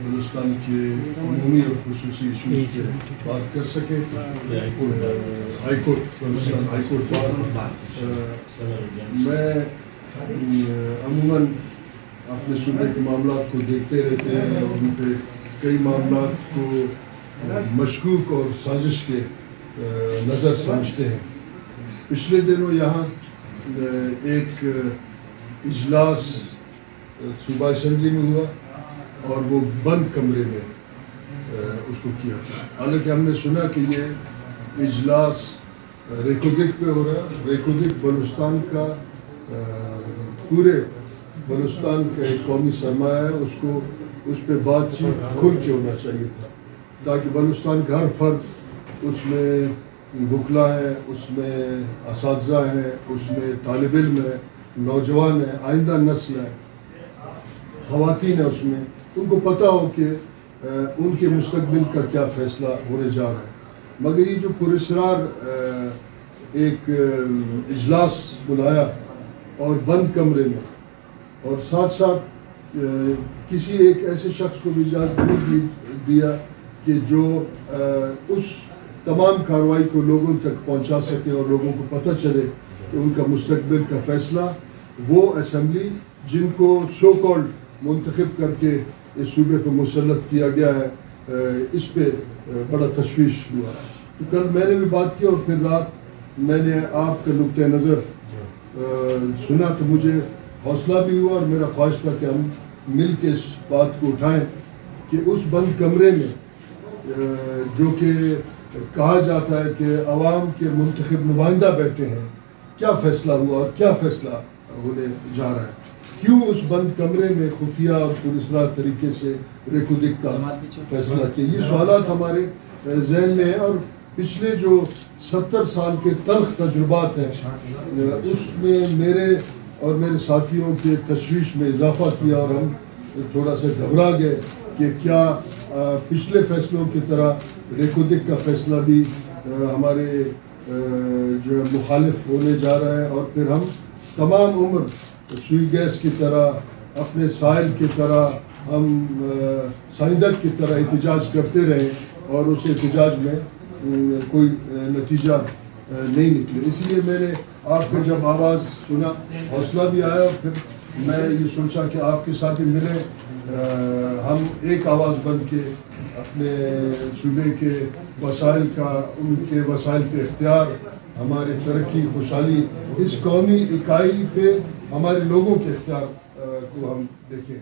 بلوچستان کے عمومی اور خصوصی ایشوز پہ بات کر سکیں. High court Balochistan high court میں عموماً اپنے صوبے کے معاملات کو دیکھتے رہتے ہیں اور ان پہ کئی معاملات کو مشکوک اور سازش کے نظر سمجھتے ہیں. پچھلے دنوں یہاں ایک اجلاس صوبہ اسمبلی میں ہوا اور وہ بند کمرے میں اس کو کیا. حالانکہ ہم نے سنا کہ یہ اجلاس ریکوگک پہ ہو رہا ہے. ریکوگک بلوچستان کا پورے بلوچستان کا ایک قومی سرمایہ ہے. اس پہ بات چیت کھل کے ہونا چاہیے تھا تاکہ بلوچستان کا ہر فرد اس میں بھکلا ہے, اس میں اساتذہ ہیں, اس میں طالب علم ہے, نوجوان ہے, آئندہ نسل ہے, خواتین ہیں, اس میں ان کو پتہ ہو کہ ان کے مستقبل کا کیا فیصلہ ہونے جا رہا ہے. مگر یہ جو پراسرار ایک اجلاس بلایا اور بند کمرے میں اور ساتھ ساتھ کسی ایک ایسے شخص کو بھی اجازت نہیں دیا کہ جو اس تمام کارروائی کو لوگوں تک پہنچا سکے اور لوگوں کو پتہ چلے کہ ان کا مستقبل کا فیصلہ, وہ اسمبلی جن کو سو کالڈ منتخب کر کے اس صوبے پہ مسلط کیا گیا ہے, اس پہ بڑا تشویش ہوا. تو کل میں نے بھی بات کی اور پھر رات میں نے آپ کا نقطۂ نظر سنا تو مجھے حوصلہ بھی ہوا اور میرا خواہش تھا کہ ہم مل کے اس بات کو اٹھائیں کہ اس بند کمرے میں جو کہ کہا جاتا ہے کہ عوام کے منتخب نمائندہ بیٹھے ہیں, کیا فیصلہ ہوا اور کیا فیصلہ ہونے جا رہا ہے. کیوں اس بند کمرے میں خفیہ اور پراسرار طریقے سے ریکوگک کا فیصلہ کیا. یہ سوالات ہمارے ذہن میں ہیں اور پچھلے جو 70 سال کے تلخ تجربات ہیں اس میں میرے اور میرے ساتھیوں کے تشویش میں اضافہ کیا اور ہم تھوڑا سا گھبرا گئے کہ کیا پچھلے فیصلوں کی طرح ریکوگک کا فیصلہ بھی ہمارے جو ہے مخالف ہونے جا رہا ہے اور پھر ہم تمام عمر سوئی گیس کی طرح, اپنے سائل کی طرح, ہم سائندک کی طرح احتجاج کرتے رہیں اور اس احتجاج میں کوئی نتیجہ نہیں نکلے. اسی لیے میں نے آپ کا جب آواز سنا حوصلہ بھی آیا اور پھر میں یہ سوچا کہ آپ کے ساتھ ہی ملیں, ہم ایک آواز بن کے اپنے صوبے کے وسائل کا, ان کے وسائل کے اختیار, ہماری ترقی خوشحالی, اس قومی اکائی پہ ہمارے لوگوں کے اختیار کو ہم دیکھیں.